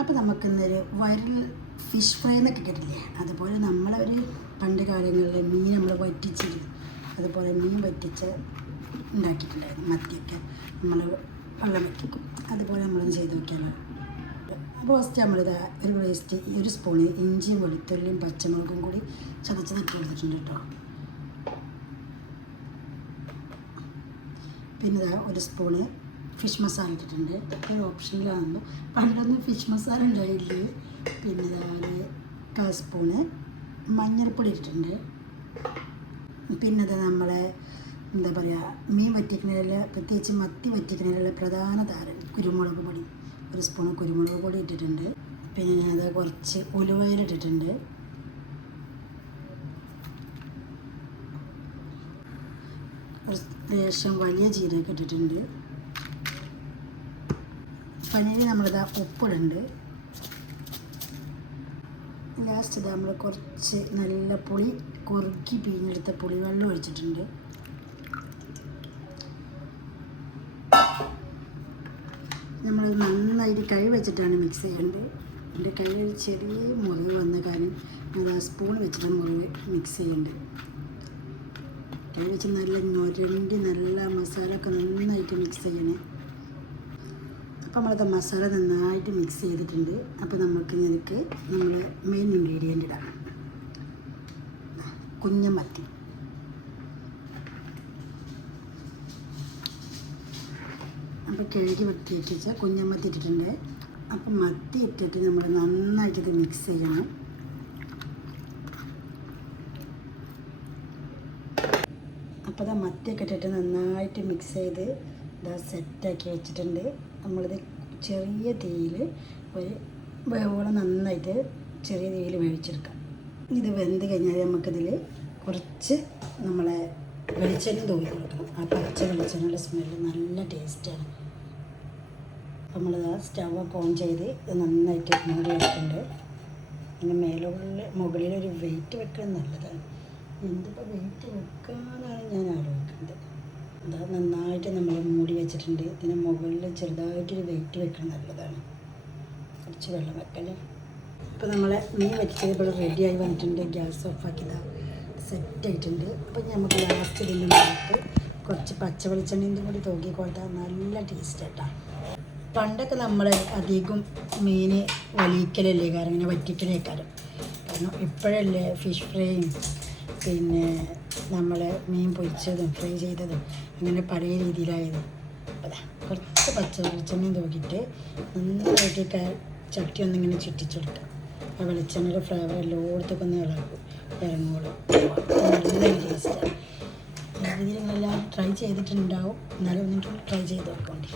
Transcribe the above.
അപ്പോൾ നമുക്കിന്നൊരു viral fish fry എന്നൊക്കെ കേട്ടില്ലേ, അതുപോലെ നമ്മളൊരു പണ്ട് കാലങ്ങളിൽ മീൻ നമ്മൾ വറ്റിച്ചിരുന്നു, അതുപോലെ മീൻ വറ്റിച്ച് ഉണ്ടാക്കിയിട്ടുണ്ടായിരുന്നു. മത്തിയൊക്കെ നമ്മൾ വെള്ളം വറ്റിക്കും, അതുപോലെ നമ്മളൊന്ന് ചെയ്ത് നോക്കിയാലോ. അപ്പോൾ ഫസ്റ്റ് നമ്മളിത് ഒരു സ്പൂണ് ഇഞ്ചിയും വെളുത്തുള്ളിയും പച്ചമുളകും കൂടി ചതച്ച് നട്ട് കൊടുത്തിട്ടുണ്ട് കേട്ടോ. പിന്നെ ഇതാ ഒരു സ്പൂണ് ഫിഷ് മസാല ഇട്ടിട്ടുണ്ട്. ഇതൊക്കെ ഓപ്ഷനിലാണല്ലോ, പണ്ടൊന്നും ഫിഷ് മസാല ഉണ്ടായില്ലേ. പിന്നെ ഇതാ ഒരു 1/4 സ്പൂണ് മഞ്ഞൾപ്പൊടി ഇട്ടിട്ടുണ്ട്. പിന്നെ ഇത് നമ്മളെ എന്താ പറയുക, മീൻ വറ്റിക്കുന്നതിൽ പ്രത്യേകിച്ച് മത്തി വറ്റിക്കുന്നതിലുള്ള പ്രധാന താരം കുരുമുളക് പൊടി, 1 സ്പൂണ് കുരുമുളക് പൊടി ഇട്ടിട്ടുണ്ട്. പിന്നെ ഞാനത് കുറച്ച് ഉലുവയില ഇട്ടിട്ടുണ്ട്. ലേശം വലിയ ജീരകം ഇട്ടിട്ടുണ്ട്. പനീർ നമ്മളിതാ ഉപ്പിടുന്നുണ്ട്. ലാസ്റ്റ് ഇതാ നമ്മൾ കുറച്ച് നല്ല പുളി കുറുക്കി പിഴിഞ്ഞെടുത്ത പുളിവെള്ളം ഒഴിച്ചിട്ടുണ്ട്. നമ്മൾ നന്നായിട്ട് കൈ വെച്ചിട്ടാണ് മിക്സ് ചെയ്യേണ്ടത്. എൻ്റെ കയ്യിൽ ചെറിയ മുറിവ് വന്ന കാരണം അത് ആ സ്പൂൺ വെച്ചിട്ടാണ് മുറിവ് മിക്സ് ചെയ്യേണ്ടത്. കൈ വെച്ച് നല്ല ഞൊരണ്ടി നല്ല മസാല ഒക്കെ നന്നായിട്ട് മിക്സ് ചെയ്യണേ. അപ്പോൾ നമ്മളത് മസാല നന്നായിട്ട് മിക്സ് ചെയ്തിട്ടുണ്ട്. അപ്പോൾ നമുക്ക് ഇതിലേക്ക് നമ്മൾ മെയിൻ ഇൻഗ്രീഡിയൻ്റ് ഇടാം. കുഞ്ഞമത്തി, അപ്പോൾ കഴുകി വെട്ടിയിട്ട് കുഞ്ഞമത്തി ഇട്ടിട്ടുണ്ട്. അപ്പോൾ മത്തി ഇട്ടിട്ട് നമ്മൾ നന്നായിട്ട് ഇത് മിക്സ് ചെയ്യണം. അപ്പോൾ അത് മത്തിയൊക്കെ ഇട്ടിട്ട് നന്നായിട്ട് മിക്സ് ചെയ്ത് ഇതാ സെറ്റാക്കി വെച്ചിട്ടുണ്ട്. നമ്മളിത് ചെറിയ തീയിൽ ഒരു വേവോളം നന്നായിട്ട് ചെറിയ തീയിൽ വേവിച്ചെടുക്കാം. ഇത് വെന്ത് കഴിഞ്ഞാൽ നമുക്കിതിൽ കുറച്ച് നമ്മളെ വെളിച്ചെണ്ണ തൂക്കി കൊടുക്കണം. ആ പച്ച വെളിച്ചെണ്ണയുടെ സ്മെല്ല് നല്ല ടേസ്റ്റാണ്. അപ്പോൾ നമ്മളിത് സ്റ്റവൊക്കെ ഓൺ ചെയ്ത് ഇത് നന്നായിട്ട് മൂടി വെക്കുന്നുണ്ട്. പിന്നെ മുകളിലൊരു വെയിറ്റ് വെക്കുന്നത് നല്ലതാണ്. എന്തിപ്പോൾ വെയിറ്റ് വെക്കാനാണ് ഞാൻ ആലോചിക്കുന്നത്. എന്താ നന്നായിട്ട് നമ്മൾ മൂടി വെച്ചിട്ടുണ്ട്. ഇതിന് മുകളിൽ ചെറുതായിട്ടൊരു വെയിറ്റ് വെക്കുന്നത് നല്ലതാണ്. കുറച്ച് വെള്ളം വെക്കല്ലേ. ഇപ്പോൾ നമ്മളെ മീൻ വെച്ചത് ഇപ്പോൾ റെഡിയായി വന്നിട്ടുണ്ട്. ഗ്യാസ് ഓഫാക്കിയതാ സെറ്റായിട്ടുണ്ട്. അപ്പോൾ നമുക്ക് ലാസ്റ്റ് ഇതിൻ്റെ മുകളിൽ കുറച്ച് പച്ച വെളിച്ചെണ്ണേൻ്റെ കൂടി തൂക്കി കൊടുത്താൽ നല്ല ടേസ്റ്റ് കേട്ടോ. പണ്ടൊക്കെ നമ്മൾ അധികം മീൻ വലിക്കലല്ലേ, കാരണം ഇങ്ങനെ വറ്റിക്കലേക്കാരം. കാരണം ഇപ്പോഴല്ലേ ഫിഷ് ഫ്രൈയും പിന്നെ നമ്മൾ മീൻ പൊരിച്ചതും ഫ്രൈ ചെയ്തതും അങ്ങനെ പല രീതിയിലായത്. അപ്പോൾ കുറച്ച് പച്ച വെളിച്ചെണ്ണയും തൂക്കിയിട്ട് നന്നായിട്ട് ചട്ടി ഒന്നിങ്ങനെ ചുറ്റിച്ചെടുക്കുക. ആ വെളിച്ചെണ്ണയുടെ ഫ്ലേവർ എല്ലായിടത്തൊക്കെ ഒന്ന് ഇറങ്ങുള്ളൂ. നല്ല ടേസ്റ്റാണ്. ഈ രീതിയിൽ നിങ്ങളെല്ലാം ട്രൈ ചെയ്തിട്ടുണ്ടാവും. എന്നാലും ഒന്നിട്ട് ട്രൈ ചെയ്ത് നോക്കേണ്ടി.